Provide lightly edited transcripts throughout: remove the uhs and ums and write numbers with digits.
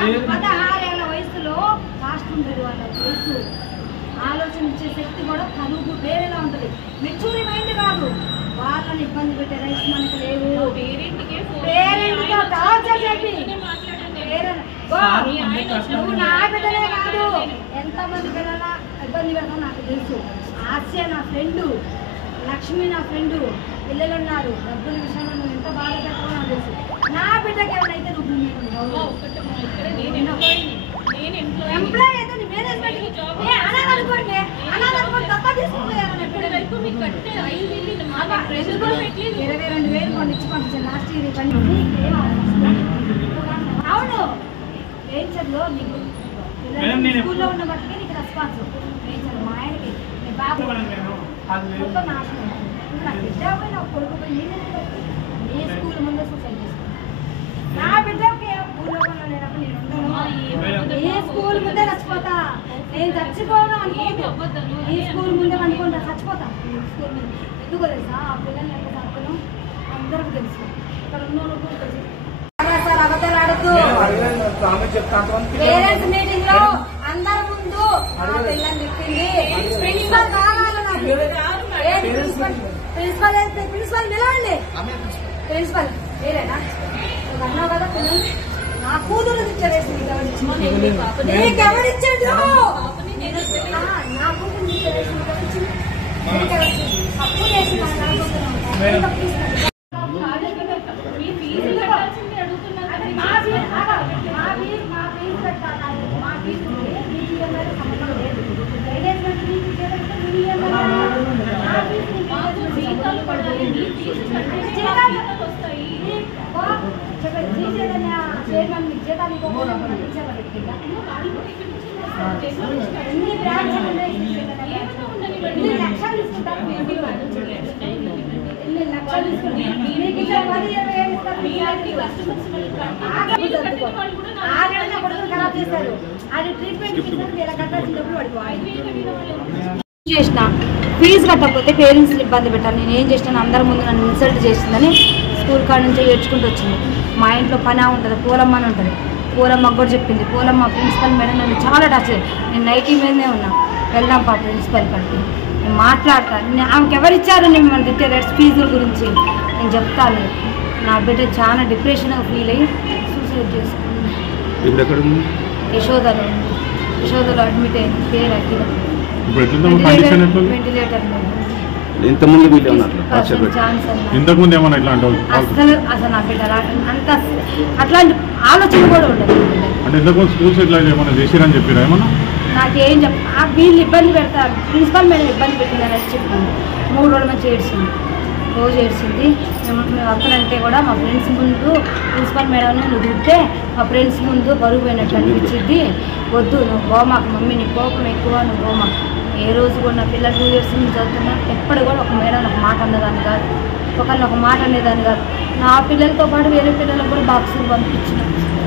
16 ఏళ్ల వయసులో ఫాస్ట్ ఉంటుంది వాళ్ళ వయసు, ఆలోచించే శక్తి కూడా కనుగు వేరేలా ఉంటుంది. మెచ్యూరి మైండ్ కాదు, వాళ్ళని ఇబ్బంది పెట్టే రైట్స్ మనకు లేవు. నువ్వు నా బిడ్డలే కాదు, ఎంతమంది పిల్లల ఇబ్బంది పెడతావు నాకు తెలుసు. ఆస్య నా ఫ్రెండు, లక్ష్మి నా ఫ్రెండు, పిల్లలు ఉన్నారు. డబ్బుల విషయంలో నువ్వు ఎంత బాధ పెట్టావో నాకు తెలుసు. నా బిడ్డకి ఎవరైతే నువ్వు ఎంప్లాయ్ అయితే నీ మేనేజ్మెంట్ అనాలనుకోండి, అనాలనుకోండి తప్ప తీసుకుపోయారని 22,000 కొన్ని ఇచ్చి పంపించాను లాస్ట్ ఇయర్ పని. అవును వేయించర్లో నీకు స్కూల్లో ఉన్న బట్టికి నీకు రెస్పాన్స్ వేయించారు. మా ఆయనకి నీ బాబు మొత్తం నాశనం. నా బిడ్డ పోయి నా కొడుకు పోయి నీ స్కూల్ ముందే సూసైడ్ చేసుకున్నాను. నా బిడ్డకి భూలోకంలో లేనప్పుడు నేను ఏ స్కూల్ ముందే చచ్చిపోతా. నేను చచ్చిపోను అనుకోను, ఈ స్కూల్ ముందే అనుకుంటా చచ్చిపోతా. స్కూల్ ముందు ఎందుకో తెలుసా, ఆ పిల్లల్ని ఎంత చదువుతాను అందరికీ తెలుసు. ఇక్కడ ఉన్న తెలుసు. అబద్ధాలు ఆడద్దు. పేరెంట్స్ మీటింగ్ లో అందరి ముందు ఆ పిల్లల్ని చెప్పింది ప్రిన్సిపల్ కావాలి నాకు. ప్రిన్సిపల్ నిలవండి. ప్రిన్సిపల్ వేరేనా అన్నావు కదా పిల్లలు. నా కూతురు ఇచ్చారేసింది నీకెవరిచ్చాడు? నా కూతురు తప్పు చేసి చేసిన ఫీజు కట్టకపోతే పేరెంట్స్ ఇబ్బంది పెట్టాను. నేను ఏం చేసినాను, అందరి ముందు నన్ను ఇన్సల్ట్ చేసిందని స్కూల్ కాడ నుంచి ఏడ్చుకుంటూ వచ్చింది. మా ఇంట్లో పని ఉంటుంది, పూలమ్మ అని ఉంటుంది. పూలమ్మకు కూడా చెప్పింది. పూలమ్మ ప్రిన్సిపల్ మేడం నన్ను చాలా టచ్. నేను నైటీ మీదనే ఉన్నా. వెళ్దాం పా ప్రిన్సిపల్ కాడికి, నేను మాట్లాడతాను. ఆమెకి ఎవరిచ్చారు మిమ్మల్ని తిట్టే రేట్స్ ఫీజుల గురించి నేను చెప్తాను. నా బిడ్డ చాలా డిప్రెషన్గా ఫీల్ అయ్యి సూసైడ్ చేసుకున్నాను. యశోదలో అడ్మిట్ అయింది. పేరు అఖిల. వెంటిలేటర్ అసలు నా బిడ్డ అంత అట్లాంటి ఆలోచన కూడా ఉండదు. నాకేం వీళ్ళు ఇబ్బంది పెడతారు, ప్రిన్సిపల్ మేడం ఇబ్బంది పెట్టిందని చెప్పింది. 3 రోజుల నుంచి ఏడ్చింది, రోజు ఏడ్చింది. మేము అక్కడంటే కూడా మా ఫ్రెండ్స్ ముందు ప్రిన్సిపల్ మేడంని నువ్వు తింటే మా ఫ్రెండ్స్ ముందు బరువు పోయినట్టు అనిపించింది. వద్దు నువ్వు పోమాకు మమ్మీ, నీ కోపం ఎక్కువ, నువ్వు పోమాకు. ఏ రోజు కూడా నా పిల్లలు 2 years నుంచి చదువుతున్నా ఎప్పుడు కూడా ఒక మేడం ఒక మాట అనేదాన్ని కాదు, ఒకరిని ఒక మాట అనేదాన్ని కాదు. నా పిల్లలతో పాటు వేరే పిల్లలకు కూడా బాక్సులు పంపించిన.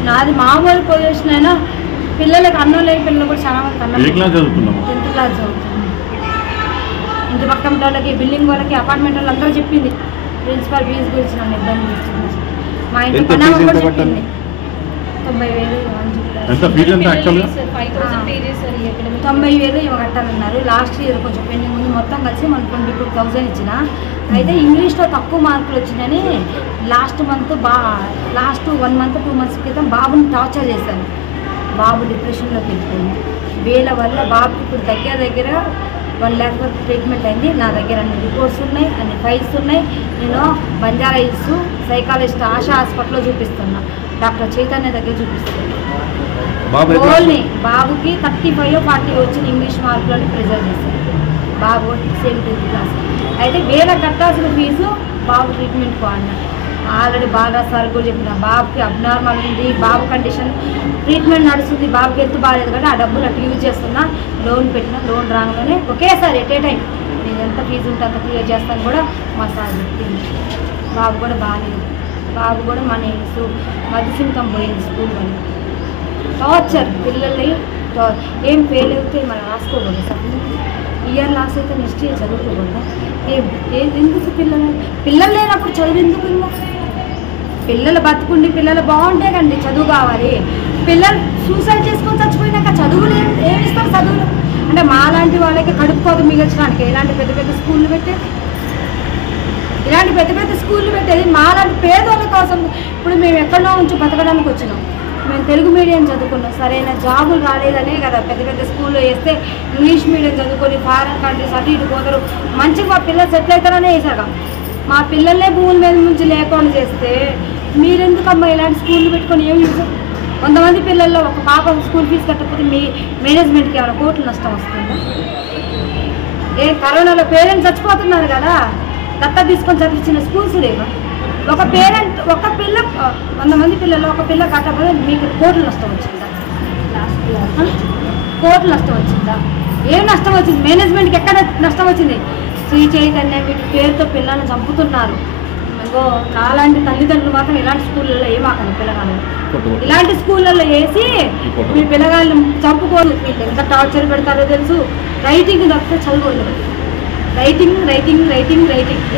నాది మామూలు పొజిషన్ అయినా పిల్లలకు అన్నం లేని పిల్లలు కూడా చాలా మంది అన్నం 10th క్లాస్ చదువుతుంది. ఇంటి పక్కన వాళ్ళకి, బిల్డింగ్ వాళ్ళకి, అపార్ట్మెంట్ వాళ్ళు అందరూ చెప్పింది ప్రిన్సిపల్ ఫీజు గురించి నన్ను ఇబ్బంది చేస్తుంది. మా ఇంటి పనామ కూడా చెప్పింది 90,000 90,000 ఇవి కట్టాలన్నారు. లాస్ట్ ఇయర్ కొంచెం పెండింగ్ ఉంది, మొత్తం కలిసి మనం 22,000 ఇచ్చిన. అయితే ఇంగ్లీష్లో తక్కువ మార్కులు వచ్చినాయని లాస్ట్ 1 month 2 months క్రితం బాబుని టార్చర్ చేశాను. బాబు డిప్రెషన్లోకి వెళ్ళిపోయింది. వీళ్ళ వల్ల బాబుకి ఇప్పుడు దగ్గర 1 lakh వరకు ట్రీట్మెంట్ అయింది. నా దగ్గర అన్ని రిపోర్ట్స్ ఉన్నాయి, అన్ని ఫైల్స్ ఉన్నాయి. నేను బంజారా హిల్స్ సైకాలజిస్ట్ ఆశా హాస్పిటల్లో చూపిస్తున్నా, డాక్టర్ చైతన్య దగ్గర చూపిస్తున్నాను. ఓన్లీ బాబుకి 35 or 40 వచ్చిన ఇంగ్లీష్ మార్కులని ప్రిజర్వ్ చేశాను. బాబు 7th క్లాస్. అయితే వేళ కట్టాల్సిన ఫీజు బాబు ట్రీట్మెంట్ అన్నా. ఆల్రెడీ బాగా సార్ కూడా చెప్పిన బాబుకి అబ్నార్మల్ ఉంది, బాబు కండిషన్ ట్రీట్మెంట్ నడుస్తుంది, బాబుకి హెల్త్ బాగాలేదు కానీ ఆ డబ్బులు అటు యూజ్ చేస్తున్నా. లోన్ పెట్టిన, లోన్ రాగానే ఒకేసారి ఎట్ ఏ టైం నేను ఎంత ఫీజు ఉంటే అంత క్లియర్ చేస్తాను కూడా మా సార్ చెప్పింది. బాబు కూడా బాగాలేదు, బాబు కూడా మనీ మధ్యసింకం పోయింది. స్కూల్ వల్ల టార్చర్, పిల్లల్ని ఏం ఫెయిల్ అయితే మనం రాసుకోకూడదు. ఇయర్ లాస్ అయితే నెక్స్ట్ ఇయర్ చదువుకోకూడదు. ఎందుకు పిల్లలు లేనప్పుడు చదువు ఎందుకు? పిల్లలు బతుకుండి పిల్లలు బాగుంటే కండి చదువు కావాలి. పిల్లలు సూసైడ్ చేసుకొని చచ్చిపోయినాక చదువులు ఏమి ఇస్తారు చదువులు అంటే మాలాంటి వాళ్ళకి కడుపు కోత మిగల్చడానికి ఇలాంటి పెద్ద పెద్ద స్కూళ్ళు పెట్టేది మాలాంటి పేదోళ్ళ కోసం. ఇప్పుడు మేము ఎక్కడో ఉంచి బతకడానికి వచ్చినాం, మేము తెలుగు మీడియం చదువుకున్నాం, సరైన జాబులు రాలేదనే కదా పెద్ద పెద్ద స్కూల్లో వేస్తే ఇంగ్లీష్ మీడియం చదువుకొని ఫారెన్ కంట్రీస్ అటు ఇటు పోతారు, మంచిగా మా పిల్లలు సెటిల్ అవుతారనే వేసాక మా పిల్లలనే భూముల మీద నుంచి లేకుండా చేస్తే మీరెందుకమ్మా ఇలాంటి స్కూళ్ళు పెట్టుకొని ఏం యూజ్? కొంతమంది పిల్లల్లో ఒక పాప స్కూల్ ఫీజు కట్టకపోతే మీ మేనేజ్మెంట్కి ఏమైనా కోట్లు నష్టం వస్తుందా? కరోనాలో పేరెంట్స్ చచ్చిపోతున్నారు కదా, దత్త తీసుకొని చదివించిన స్కూల్స్ లేవా? ఒక పిల్ల 100 మంది పిల్లలు ఒక పిల్ల కట్టకపోతే మీకు కోట్లు నష్టం వచ్చిందా? కోట్లు నష్టం వచ్చిందా? ఏం నష్టం వచ్చింది? మేనేజ్మెంట్కి ఎక్కడ నష్టం వచ్చింది? శ్రీ చైతన్య వీటి పేరుతో పిల్లల్ని చంపుతున్నారు. ఇంకో నాలాంటి తల్లిదండ్రులు మాత్రం ఇలాంటి స్కూళ్ళల్లో ఏమాకండి పిల్లగాళ్ళు, ఇలాంటి స్కూళ్ళల్లో వేసి మీ పిల్లగాళ్ళు చంపుకోదు. వీళ్ళు ఎంత టార్చర్ పెడతారో తెలుసు. రైటింగ్ తప్పితే చదువు ఉండదు. రైటింగ్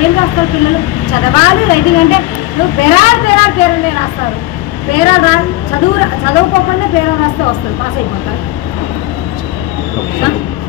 ఏం రాస్తారు పిల్లలు? చదవాలి. రైటింగ్ అంటే నువ్వు పేరాలనే రాస్తారు. చదువుకోకుండా పేరాలు రాస్తే వస్తుంది, పాస్ అయిపోతారు.